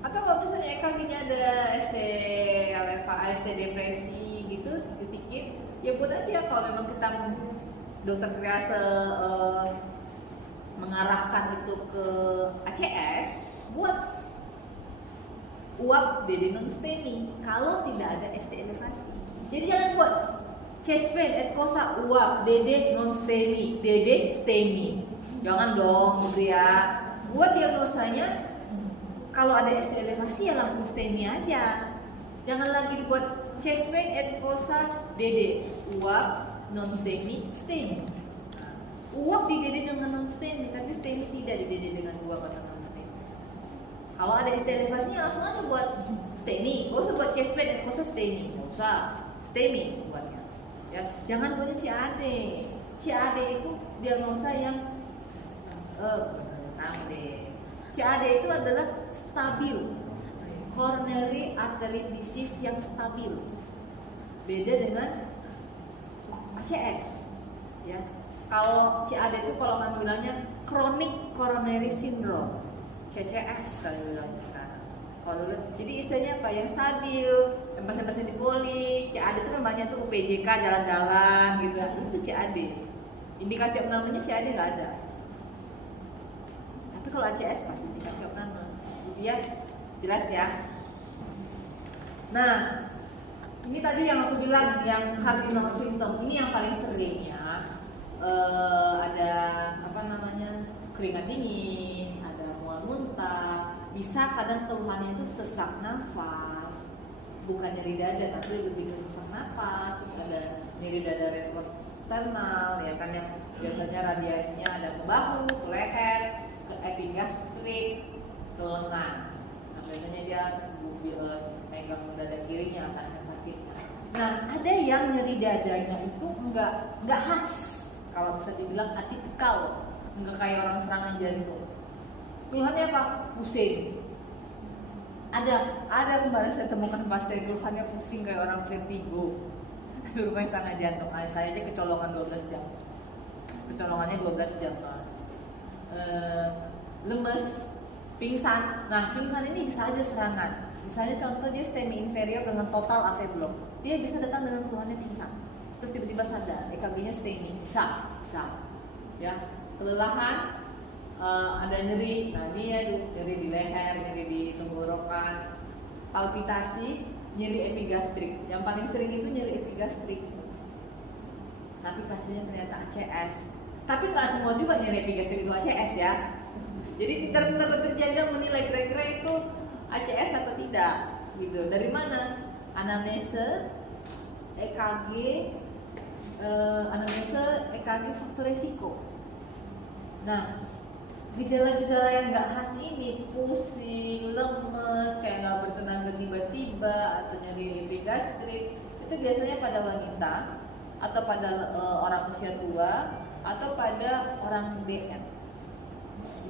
Atau kalau misalnya EKG-nya ada ST elevasi, ST depresi gitu sedikit, ya buat aja. Kalau memang kita dokter triase mengarahkan itu ke ACS, buat uap DD non STEMI kalau tidak ada ST elevasi. Jadi jangan buat chest pain et cosa uap DD non STEMI, DD STEMI. Jangan dong gitu ya. Buat diagnosanya kalau ada ST elevasi ya langsung STEMI aja. Jangan lagi dibuat chest pain et cosa DD uap non STEMI, STEMI. Uap di-DD dengan non STEMI, tapi STEMI tidak di-DD dengan uap atau non STEMI. Kalau ada ST elevasinya langsung aja buat STEMI. Gak usah buat chest pain et cosa STEMI, gak usah STEMI buatnya. Ya, jangan buatnya CAD. CAD itu diagnosa yang CAD itu adalah stabil, coronary artery disease yang stabil. Beda dengan ACS, ya. Kalau CAD itu kalau kan bilangnya chronic coronary syndrome, CCS kalau bilangnya sekarang. Kalau jadi istilahnya apa? Yang stabil, yang pasien-pasien dipoli. CAD itu kan banyak tuh UPJK jalan-jalan gitu. Itu CAD. Indikasi namanya CAD nggak ada. Tapi kalau ACS pasti indikasi nama. Jadi ya jelas ya. Nah, ini tadi yang aku bilang yang cardinal symptom ini yang paling sering ya. Ada apa namanya, keringat dingin, ada mual muntah, bisa kadang keluhannya itu sesak nafas, bukan nyeri dada tapi lebih ke sesak nafas, terus ada nyeri dada retrosternal ya kan, yang biasanya radiasinya ada ke bahu, ke leher, ke epigastrik, ke lengan. Nah, biasanya dia pegang dada kirinya karena sakitnya. Nah, ada yang nyeri dadanya itu enggak khas. Kalau bisa dibilang atipikal, enggak kayak orang serangan jantung. Keluhannya apa? Pusing. Ada kemarin saya temukan pasien keluhannya pusing kayak orang vertigo. Rupanya serangan jantung. Saya aja kecolongan 12 jam. Kecolongannya 12 jam soalnya. Lemes, pingsan. Nah, pingsan ini bisa aja serangan. Misalnya contoh dia STEMI inferior dengan total AV block. Dia bisa datang dengan keluhannya pingsan. Terus tiba-tiba sadar, EKG-nya STEMI, bisa, ya, kelelahan, ada nyeri, nah dia nyeri di leher, nyeri di tenggorokan, palpitasi, nyeri epigastrik, yang paling sering itu nyeri epigastrik, tapi kasusnya ternyata ACS, tapi nggak semua juga nyeri epigastrik itu ACS ya, jadi pintar-pintar terjaga menilai kira-kira itu ACS atau tidak, gitu, dari mana? Anamnese, EKG, anamnese, EKG faktor resiko. Nah, gejala-gejala yang nggak khas ini, pusing, lemes, kayak nggak bertenaga tiba-tiba, atau nyeri epigastrik, itu biasanya pada wanita, atau pada orang usia tua, atau pada orang DM.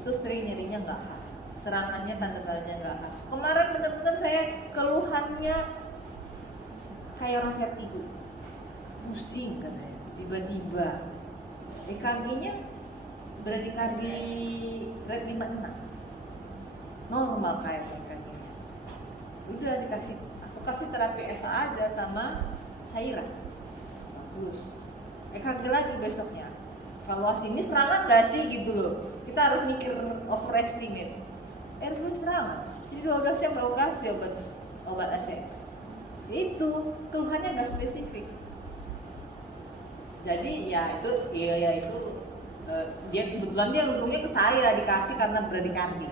Itu sering nyerinya nggak khas, serangannya tanda-tandanya nggak khas. Kemarin benar-benar saya keluhannya kayak orang vertigo, pusing katanya, tiba-tiba EKG-nya bradikardi red 56 normal kayak EKG-nya. Udah aku kasih terapi SA aja sama cairan, terus EKG lagi besoknya, evaluasi ini serangan nggak sih gitu loh. Kita harus mikir overestimate. Belum serangan, jadi 12 jam baru kasih obat ACS. Itu keluhannya nggak spesifik. Jadi ya itu dia kebetulan dia untungnya ke saya dikasih karena bradikardi.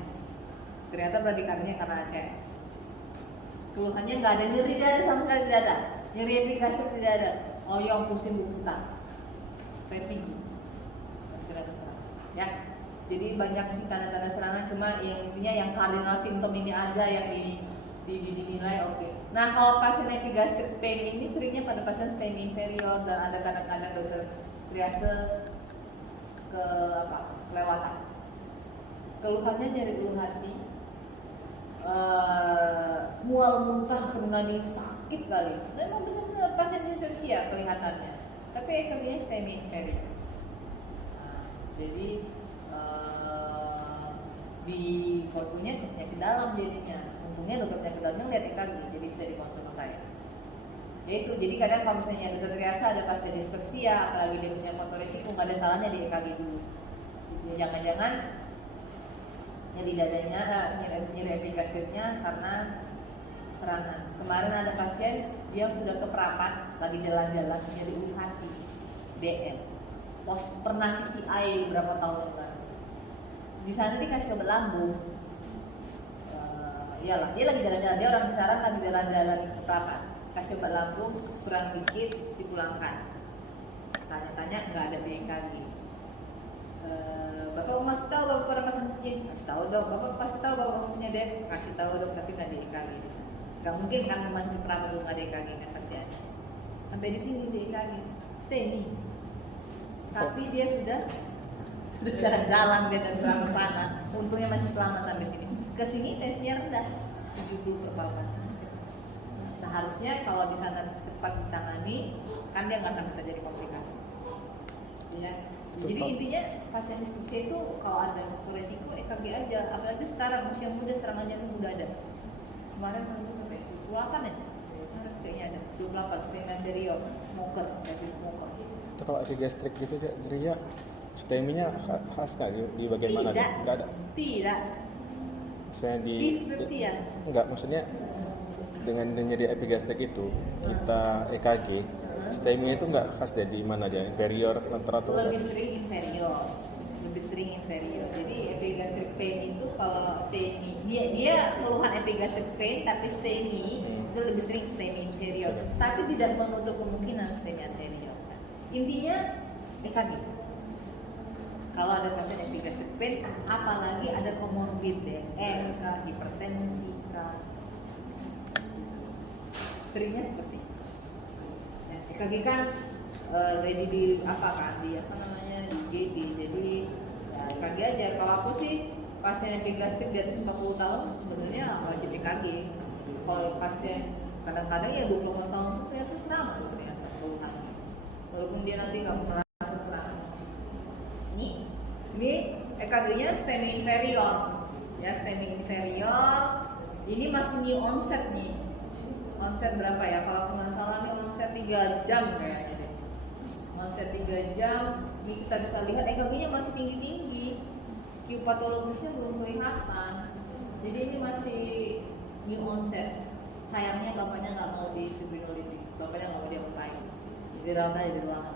Ternyata bradikardinya karena ACS. Keluhannya nggak ada nyeri dada sama sekali, tidak ada. Nyeri epigastrik tidak ada. Oh yang pusing bukan, vertigo. Ya. Jadi banyak sih tanda-tanda serangan, cuma yang intinya yang cardinal symptom ini aja yang dinilai oke. Nah kalau pasien epigastric pain ini seringnya pada pasien stemi inferior dan ada kadang-kadang dokter triase kelewatan. Keluhannya nyeri ulu hati, mual muntah kembali sakit kali. Memang benar pasien dispepsia kelihatannya, tapi EKG-nya stemi inferior. Nah, jadi di konsulnya penyakit dalam jadinya. Untungnya dokter penyakit dalamnya lihat EKG, jadi bisa dikonsul sama saya. Yaitu jadi kadang kalau misalnya dokter triase ada pasien dispepsia, apalagi dia punya faktor risiko, nggak ada salahnya di EKG dulu. Gitu. Jangan-jangan nyeri dadanya, nyeri epigastriknya karena serangan. Kemarin ada pasien dia sudah keperapat, lagi jalan-jalan nyeri ulu hati, DM. Pernah PCI berapa tahun yang lalu. Di sana dikasih obat lambung. Iyalah, dia lagi jalan-jalan, dia orang bicara lagi jalan-jalan di keperapat. Kasih obat lambung, kurang dikit, dipulangkan. Tanya-tanya nggak ada EKG. Bapak masih tahu bapak pernah pasang cincin? Kasih tahu dong. Bapak pasti tahu bapak punya DM? Kasih tahu dong, tapi nggak ada EKG di sana. Nggak mungkin kan masih di keperapat tuh nggak ada EKG kan pasti ada. Sampai di sini di EKG, STEMI. Tapi dia sudah jalan-jalan dia dan berang ke sana. Untungnya masih selamat sampai sini. Kesini tensinya rendah, 70/14. Seharusnya kalau di sana cepat ditangani, kan dia nggak sampai terjadi komplikasi. Ya. Jadi intinya pasien dispepsia itu kalau ada faktor resiko EKG aja. Apalagi sekarang usia muda serangan jantung udah ada. Kemarin sampai 28 ya. Kemarin kayaknya ada 28 strain anterior, smoker, dari smoker. Itu kalau epigastric gitu dia steminya khas nggak di bagian mana? Nggak ada. Tidak. Misalnya di Dispepsia. Enggak, maksudnya dengan nyeri epigastric itu kita EKG, steminya itu nggak khas dari mana dia, inferior, lateral atau Lebih sering inferior. Jadi epigastric pain itu kalau stemi dia keluhan epigastric pain tapi stemi itu lebih sering stemi inferior. Tapi tidak menutup kemungkinan stemi anterior. Intinya EKG. Kalau ada pasien epigastric pain, apalagi ada komorbid DM kah, hipertensi kah, seringnya seperti itu. Nah, EKG kan ready di di GD. Jadi ya, EKG aja. Kalau aku sih pasien epigastric di atas 40 tahun sebenarnya wajib EKG. Kalau pasien kadang-kadang ya 20 tahun itu ternyata serangan ternyata keluhannya. Walaupun dia nanti nggak merasa serangan. Ini EKG-nya stemi inferior. Ya, stemi inferior. Ini masih new onset nih. Onset berapa ya? Kalau nggak salah nih onset 3 jam kayaknya deh. Onset 3 jam. Ini kita bisa lihat EKG-nya masih tinggi-tinggi. Q patologisnya belum kelihatan. Jadi ini masih new onset. Sayangnya bapaknya nggak mau di fibrinolitik. Bapaknya nggak mau diapain. Jadi rawat aja di ruangan.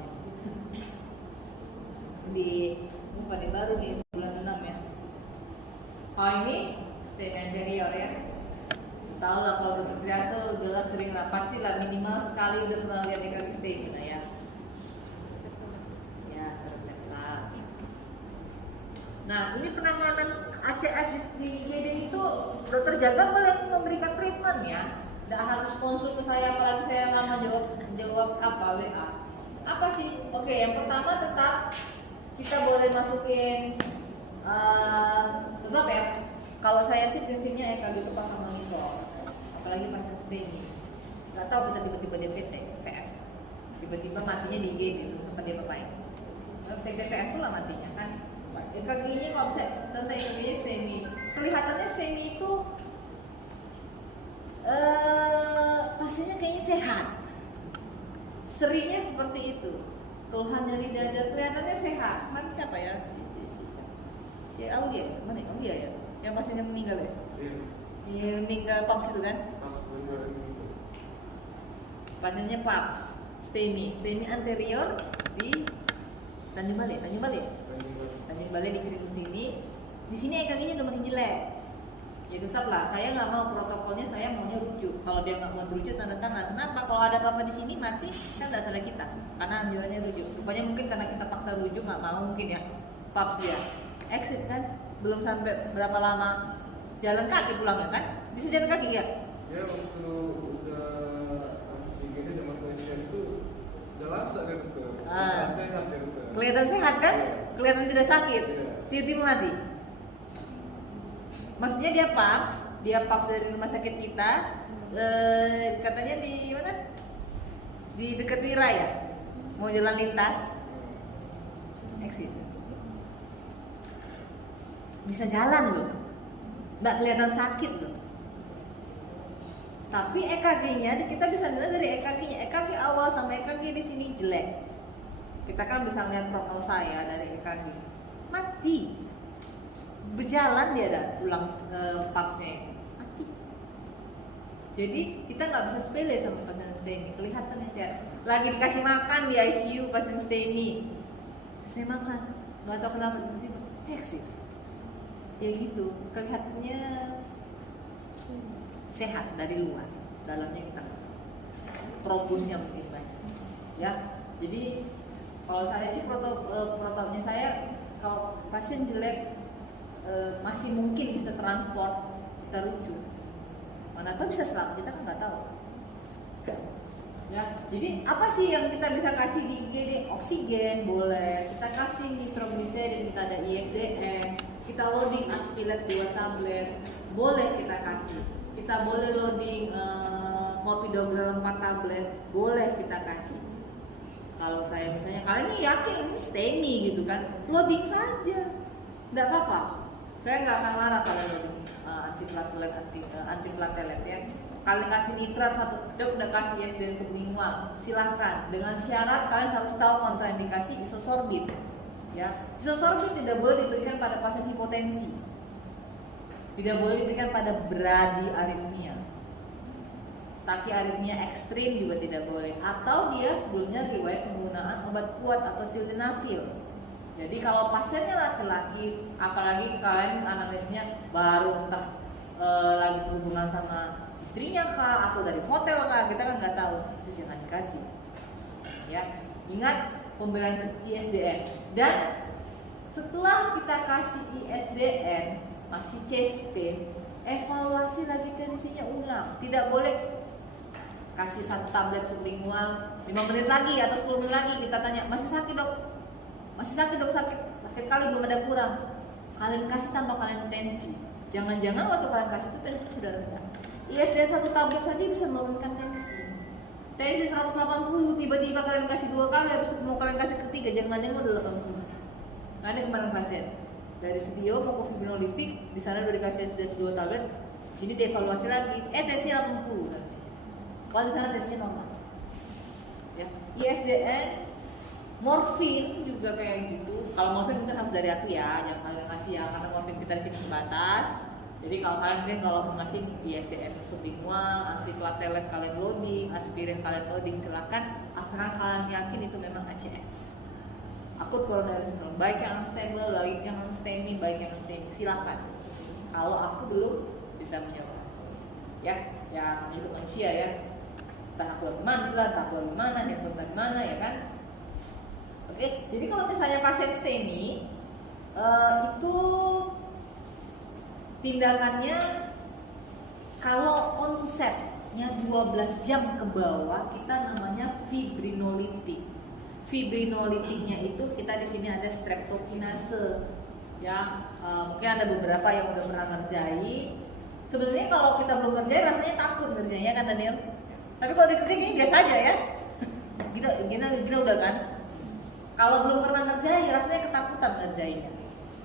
Bukan baru nih bulan 6 ya. Oh ini stemi anterior ya. Tahu lah kalau dokter triase udah sering lah, pasti lah minimal sekali udah pernah lihat EKG stemi lah ya. Ya resep lah. Nah ini penanganan ACS di IGD itu dokter jaga boleh memberikan treatment ya. Tidak harus konsul ke saya, apalagi saya nggak mau jawab apa WA. Apa sih? Oke, yang pertama tetap kita boleh masukin tetap ya. Kalau saya sih prinsipnya EKG itu pasang monitor, apalagi pasien stemi. Nggak tahu kita tiba-tiba DVT, VF, tiba-tiba matinya di IGD, belum sempat dia ngapain. VF pula matinya kan. EKG-nya kalau bisa tentang EKG-nya stemi. Kelihatannya stemi itu pasiennya kayaknya sehat. Seringnya seperti itu. Keluhan dari dada kelihatannya sehat. Mana siapa ya? Si Aulia, mana Aulia ya? Yang pasiennya meninggal ya? Iya. Meninggal PAPS itu kan? Pasiennya PAPS, stemi anterior di Tanjung Balai dikirim ke sini. Di sini EKG-nya udah makin jelek. Ya tetaplah, saya nggak mau protokolnya, saya maunya rujuk. Kalau dia nggak mau rujuk tanda tangan. Kenapa? Kalau ada apa-apa di sini mati, kan nggak salah kita. Karena anjurannya rujuk. Rupanya mungkin karena kita paksa rujuk nggak mau mungkin ya. PAPS dia. exit kan, belum sampai berapa lama jalan kaki pulangnya kan, bisa jalan kaki ya? Ya waktu udah gini sama saya itu udah laksa dia dokter. Ah. Sehat dia dokter. Kelihatan sehat kan? Iya. Kelihatan tidak sakit. Iya. Tiba-tiba mati. Maksudnya dia paps dari rumah sakit kita, katanya di mana? Di dekat Wira ya, mau jalan lintas, exit. Bisa jalan loh, nggak kelihatan sakit loh. Tapi EKG-nya kita bisa lihat dari EKG-nya. EKG awal sama EKG di sini jelek. Kita kan bisa lihat prognosa ya dari EKG. Mati. Berjalan dia ada ulang papsnya. Mati. Jadi kita nggak bisa sepele sama pasien STEMI. Kelihatan ya sehat. Lagi dikasih makan di ICU pasien STEMI. Kasih makan, nggak tahu kenapa tiba-tiba exit. Ya gitu. Kelihatannya sehat dari luar, dalamnya kita trombusnya mungkin banyak ya. Jadi kalau saya sih protokolnya saya, kalau pasien jelek masih mungkin bisa transport, kita rujuk, mana tahu bisa selamat, kita kan nggak tahu ya. Jadi apa sih yang kita bisa kasih di IGD? Oksigen boleh, kita kasih nitrogliserin, kita ada ISDN, kita loading aspilat 2 tablet boleh kita kasih. Kita boleh loading kopi dobel 4 tablet, boleh kita kasih. Kalau saya misalnya, kalian ini yakin ini STEMI gitu kan, loading saja, nggak apa-apa. Saya nggak akan marah kalau loading antiplatelet ya. Kalian kasih nitrat satu, udah kasih ISDN sublingual, silahkan. Dengan syarat kalian harus tahu kontraindikasi isosorbit. Ya, isosorbit tidak boleh diberikan pada pasien hipotensi. Tidak boleh diberikan pada bradiaritmia. Tachyarrhythmia ekstrim juga tidak boleh. Atau dia sebelumnya riwayat penggunaan obat kuat atau sildenafil. Jadi kalau pasiennya laki-laki, apalagi kalian anamnesnya baru entah lagi berhubungan sama istrinya kah atau dari hotel kah, kita kan nggak tahu, itu jangan dikasih. Ya, ingat pemberian ISDN. Dan setelah kita kasih ISDN masih CST, evaluasi lagi tensinya ulang. Tidak boleh kasih 1 tablet sublingual 5 menit lagi atau 10 menit lagi kita tanya, masih sakit dok? Masih sakit dok, sakit kali, belum ada kurang. Kalian kasih tambah kalian tensi. Jangan-jangan waktu kalian kasih itu tensi sudah rendah. ISDN 1 tablet saja bisa menurunkan tensi. Tensi 180, tiba-tiba kalian kasih 2 kali, habis itu mau kalian kasih ketiga, jangan-jangan udah 80. Ada kemarin pasien dari Sedio mau ke fibrinolitik, di sana udah dikasih ISDN 2 tablet, sini dievaluasi lagi, tensi 80 kan. Kalau di sana tensinya normal. Ya, ISDN, morfin juga kayak gitu. Kalau morfin mungkin harus dari aku ya, jangan kalian kasih ya, karena morfin kita di sini terbatas. Jadi kalau kalian mungkin kalau mau ngasih ISDN sublingual, antiplatelet kalian loading, aspirin kalian loading, silakan. Asalkan kalian yakin itu memang ACS. Akut coronary syndrome, baik yang unstable, baik yang non-STEMI, baik yang STEMI, silakan. Kalau aku belum bisa menjawab, ya, yang hidup manusia ya, entah aku lagi mandi lah, entah aku lagi mana, dia belum lagi mana, ya kan? Oke, jadi kalau misalnya pasien STEMI, itu tindakannya kalau onsetnya 12 jam ke bawah, kita namanya fibrinolitik. Fibrinolitiknya itu kita di sini ada streptokinase ya, mungkin ada beberapa yang udah pernah ngerjain. Sebenarnya kalau kita belum ngerjain rasanya takut ngerjainnya kan Daniel, tapi kalau dikerjain biasa aja ya. Kita udah kan, kalau belum pernah ngerjain rasanya ketakutan ngerjainnya,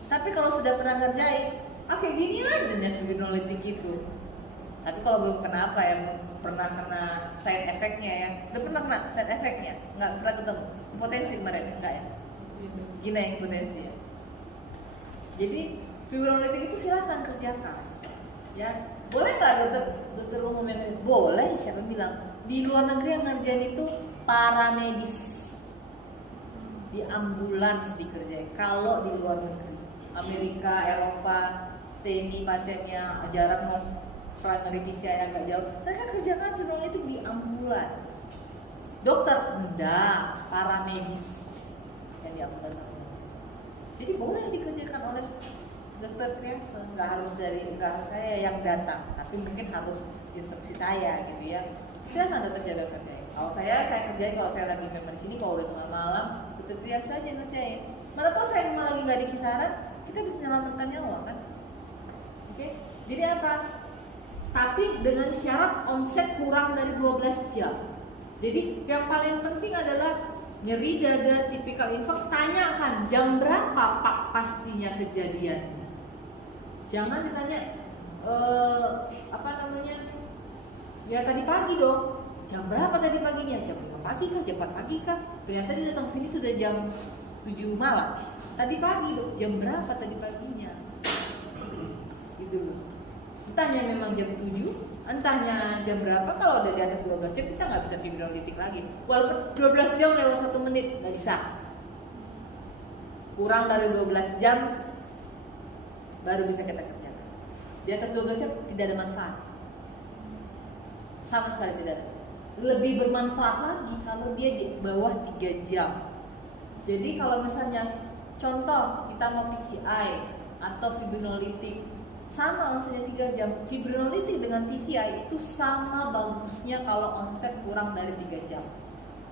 tapi kalau sudah pernah ngerjain kayak gini aja fibrinolitik itu. Tapi kalau belum kena apa ya, pernah kena side effect-nya ya, udah pernah kena side effect-nya, nggak pernah ketemu hipotensi kemarin, enggak ya? Gini yang hipotensi ya. Jadi fibrinolitik itu silahkan kerjakan, ya. Boleh nggak dokter umum yang boleh? Siapa bilang? Di luar negeri yang ngerjain itu paramedis, di ambulans dikerjain. Kalau di luar negeri, Amerika, Eropa, STEMI pasiennya jarak mau primary PCI agak jauh, mereka kerjakan fibrinolitik di ambulans. Dokter enggak, paramedis yang di ambulans. Jadi boleh dikerjakan oleh dokter triase, nggak harus saya yang datang, tapi mungkin harus instruksi saya gitu ya. Silakan dokter jaga kerjain. Kalau saya kerjain kalau saya lagi memang di sini, kalau udah tengah malam dokter triase aja ngerjain. Mana tahu saya memang lagi nggak di kisaran, kita bisa menyelamatkan nyawa kan? Oke, jadi apa? Tapi dengan syarat onset kurang dari 12 jam. Jadi yang paling penting adalah nyeri dada, tipikal infak, tanyakan jam berapa Pak pastinya kejadian. Jangan ditanya ya tadi pagi dong. Jam berapa tadi paginya? Jam 5 pagi kah? Jam 4 pagi kah? Ternyata dia datang sini sudah jam 7 malam. Tadi pagi dong. Jam berapa tadi paginya? Gitu. Entahnya memang jam 7, entahnya jam berapa. Kalau udah di atas 12 jam kita nggak bisa fibrinolitik lagi. Walaupun 12 jam lewat 1 menit nggak bisa. Kurang dari 12 jam baru bisa kita kerjakan. Di atas 12 jam tidak ada manfaat. Sama sekali tidak ada. Lebih bermanfaat lagi kalau dia di bawah 3 jam. Jadi kalau misalnya contoh kita mau PCI atau fibrinolitik, sama onsetnya 3 jam. Fibrinolitik dengan PCI itu sama bagusnya kalau onset kurang dari 3 jam.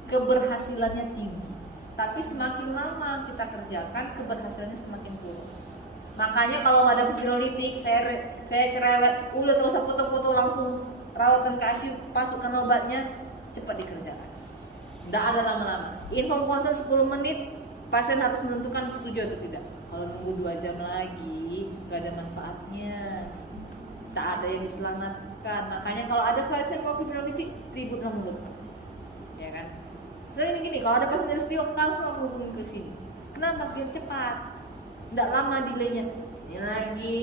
Keberhasilannya tinggi. Tapi semakin lama kita kerjakan, keberhasilannya semakin turun. Makanya kalau nggak ada fibrinolitik, saya cerewet, udah gak usah foto-foto, langsung rawat dan kasih pasukan obatnya, cepat dikerjakan. Nggak ada lama-lama. Inform konsen 10 menit, pasien harus menentukan setuju atau tidak. Kalau nunggu 2 jam lagi, nggak ada manfaatnya. Tak ada yang diselamatkan. Makanya kalau ada pasien mau fibrinolitik, ributlah mulut, ya kan? So ini gini, kalau ada pasien anestesiok langsung aku hubungin ke sini. Kenapa? Biar cepat, nggak lama delaynya. Sini lagi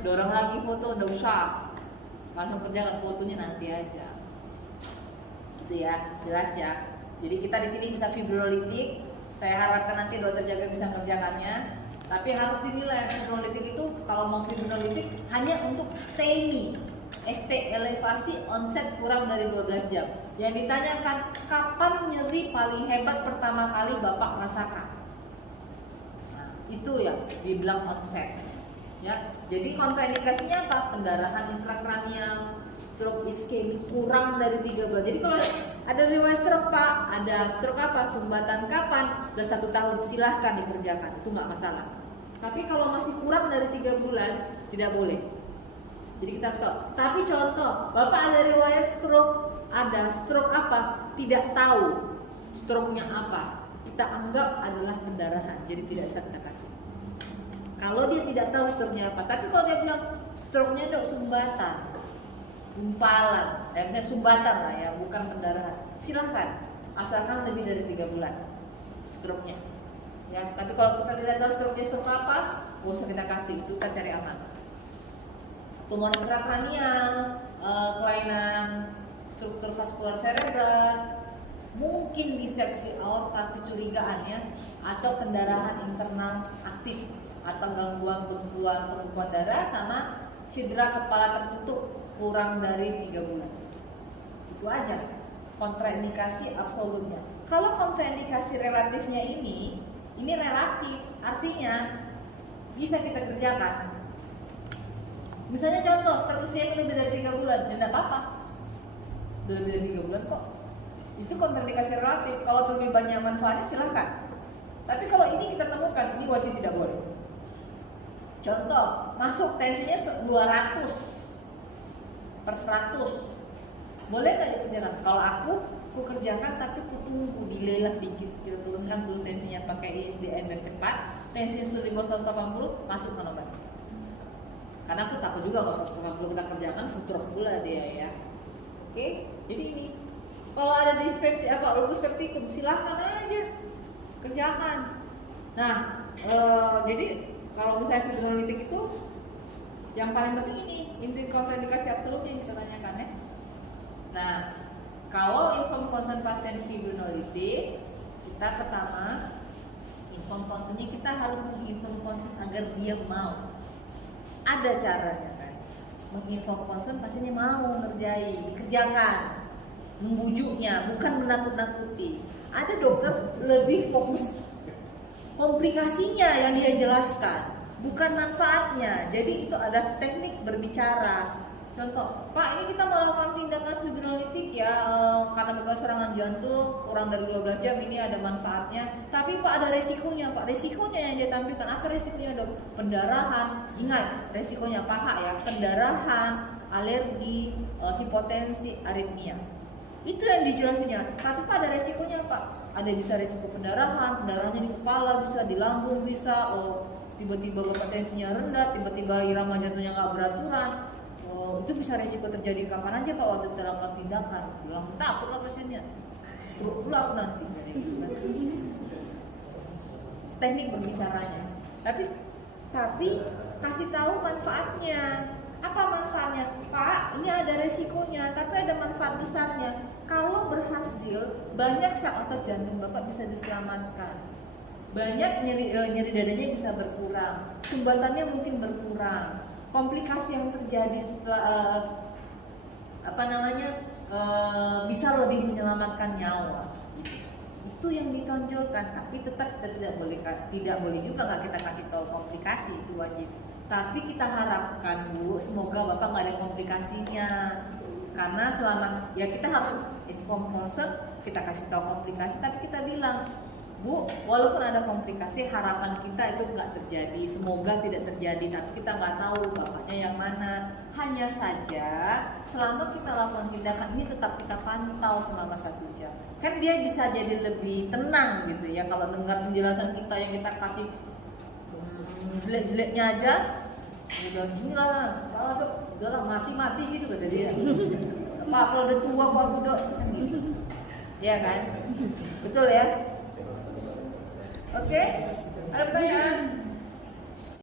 dorong lagi foto, nggak usah, langsung kerjakan fotonya nanti aja. Gitu ya, jelas ya. Jadi kita di sini bisa fibrinolitik. Saya harapkan nanti dokter jaga bisa mengerjakannya. Tapi harus dinilai fibrinolitik itu kalau mau fibrinolitik hanya untuk STEMI, ST elevasi onset kurang dari 12 jam. Yang ditanyakan kapan nyeri paling hebat pertama kali Bapak rasakan. Nah, itu ya dibilang onset. Ya, jadi kontraindikasinya apa? Pendarahan intrakranial, stroke iskemik kurang dari 3 bulan. Jadi kalau ada riwayat stroke Pak, ada stroke apa? Sumbatan kapan? Udah 1 tahun, silahkan dikerjakan, itu nggak masalah. Tapi kalau masih kurang dari 3 bulan, tidak boleh. Jadi kita harus tahu. Tapi contoh, Bapak ada riwayat stroke, ada stroke apa? Tidak tahu stroke-nya apa. Kita anggap adalah pendarahan, jadi tidak bisa kita kasih. Kalau dia tidak tahu stroke-nya apa, tapi kalau dia bilang stroke-nya dok sumbatan, gumpalan, misalnya sumbatan lah ya, bukan pendarahan, silahkan, asalkan lebih dari 3 bulan stroke-nya. Ya, tapi kalau kita tidak tahu stroke-nya stroke apa, nggak usah kita kasih, itu kita cari aman. Tumor intrakranial, kelainan struktur vaskular cerebral, mungkin disepsi aorta kecurigaan ya, atau pendarahan internal aktif, atau gangguan pembekuan darah, sama cedera kepala tertutup kurang dari 3 bulan. Itu aja kontraindikasi absolutnya. Kalau kontraindikasi relatifnya ini relatif, artinya bisa kita kerjakan. Misalnya contoh, statusnya lebih dari 3 bulan, ya tidak apa-apa. Lebih dari 3 bulan kok. Itu kontraindikasi relatif. Kalau lebih banyak manfaatnya silahkan. Tapi kalau ini kita temukan, ini wajib tidak boleh. Contoh, masuk tensinya 200 per 100. Boleh nggak dikerjakan? Kalau aku kerjakan, tapi aku tunggu delay lah dikit. Kita turunkan dulu tensinya pakai ISDN biar cepat. Tensinya sudah di bawah 180, masukkan obat. Karena aku takut juga kalau 180 kita kerjakan stroke pula dia ya. Oke, jadi ini kalau ada dispepsi lupus verticum silahkan aja kerjakan. Nah, jadi kalau misalnya fibrinolitik itu yang paling penting ini kontraindikasi absolut yang kita tanyakan ya. Nah, kalau inform konsen pasien fibrinolitik, kita pertama inform konsennya kita harus menginform konsen agar dia mau. Ada caranya kan, menginform konsen pasiennya mau dikerjakan, membujuknya, bukan menakut-nakuti. Ada dokter lebih fokus komplikasinya yang dia jelaskan, bukan manfaatnya. Jadi itu ada teknik berbicara. Contoh, Pak, ini kita melakukan tindakan fibrinolytik ya, karena bekas serangan jantung kurang dari 12 jam, ini ada manfaatnya. Tapi Pak, ada resikonya. Pak, resikonya yang dia tampilkan, apa resikonya dok? Pendarahan, ingat resikonya paha ya, pendarahan, alergi, hipotensi, aritmia. Itu yang dijelasinnya. Tapi Pak, ada resikonya Pak. Ada bisa resiko pendarahannya di kepala, bisa di lambung, bisa tiba-tiba bapak tensinya rendah, tiba-tiba irama jantungnya nggak beraturan. Itu bisa resiko terjadi kapan aja Pak waktu kita lakukan tindakan. Bilang takut lah pasiennya, stroke pula nanti. Teknik berbicaranya. Tapi kasih tahu manfaatnya. Apa manfaatnya? Pak, ini ada resikonya, tapi ada manfaat besarnya. Kalau berhasil, banyak sel otot jantung Bapak bisa diselamatkan. Banyak nyeri dadanya bisa berkurang, sumbatannya mungkin berkurang. Komplikasi yang terjadi setelah bisa lebih menyelamatkan nyawa. Itu yang ditonjolkan, tapi tetap tidak boleh juga nggak kita kasih tahu komplikasi, itu wajib. Tapi kita harapkan Bu, semoga Bapak nggak ada komplikasinya. Karena selama ya kita harus inform concern, kita kasih tahu komplikasi, tapi kita bilang, Bu, walaupun ada komplikasi, harapan kita itu nggak terjadi, semoga tidak terjadi, tapi kita nggak tahu bapaknya yang mana. Hanya saja selama kita lakukan tindakan ini tetap kita pantau selama 1 jam. Kan dia bisa jadi lebih tenang gitu ya kalau dengar penjelasan kita yang kita kasih jelek-jeleknya aja. Dia bilang gini lah, kalau dok, udah lah mati sih itu kata dia. Apa kalau udah tua kok aku dok? Ya kan, betul ya. Oke, ada pertanyaan?